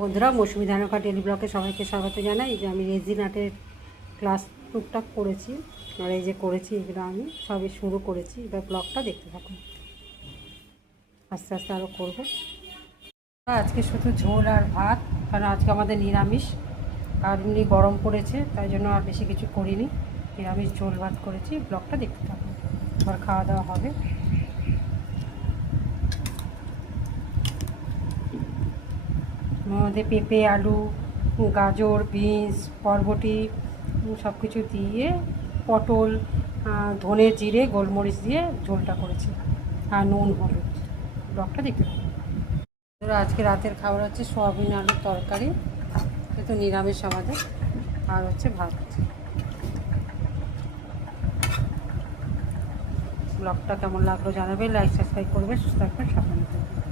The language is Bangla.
বন্ধুরা, মৌসুমি ধানুকা ডেলি ব্লগে সবাইকে স্বাগত জানাই। এই যে আমি রেজিন আর্টের ক্লাস টুকটাক করেছি, আর এই যে করেছি এগুলো আমি সবই শুরু করেছি। এবার ব্লগটা দেখতে থাকুন, আস্তে আস্তে আরও করবো। আজকে শুধু ঝোল আর ভাত, কারণ আজকে আমাদের নিরামিষ, আর এমনি গরম পড়েছে তাই জন্য আর বেশি কিছু করিনি। নিরামিষ ঝোল ভাত করেছি। ব্লগটা দেখতে থাকুন, আবার খাওয়া দাওয়া হবে। মধ্যে পেঁপে, আলু, গাজর, বিনস, বরবটি সব কিছু দিয়ে, পটল, ধনে, জিরে, গোলমরিচ দিয়ে ঝোলটা করেছি, আর নুন, হলুদ। ব্লগটা দেখতে পাবো। আজকে রাতের খাবার হচ্ছে সোয়াবিন আলুর তরকারি, তো নিরামিষ আমাদের, আর হচ্ছে ভাত। ব্লগটা কেমন লাগলো জানাবে, লাইক সাবস্ক্রাইব করবে, সুস্থ থাকবে, সাবধানে থাকবে।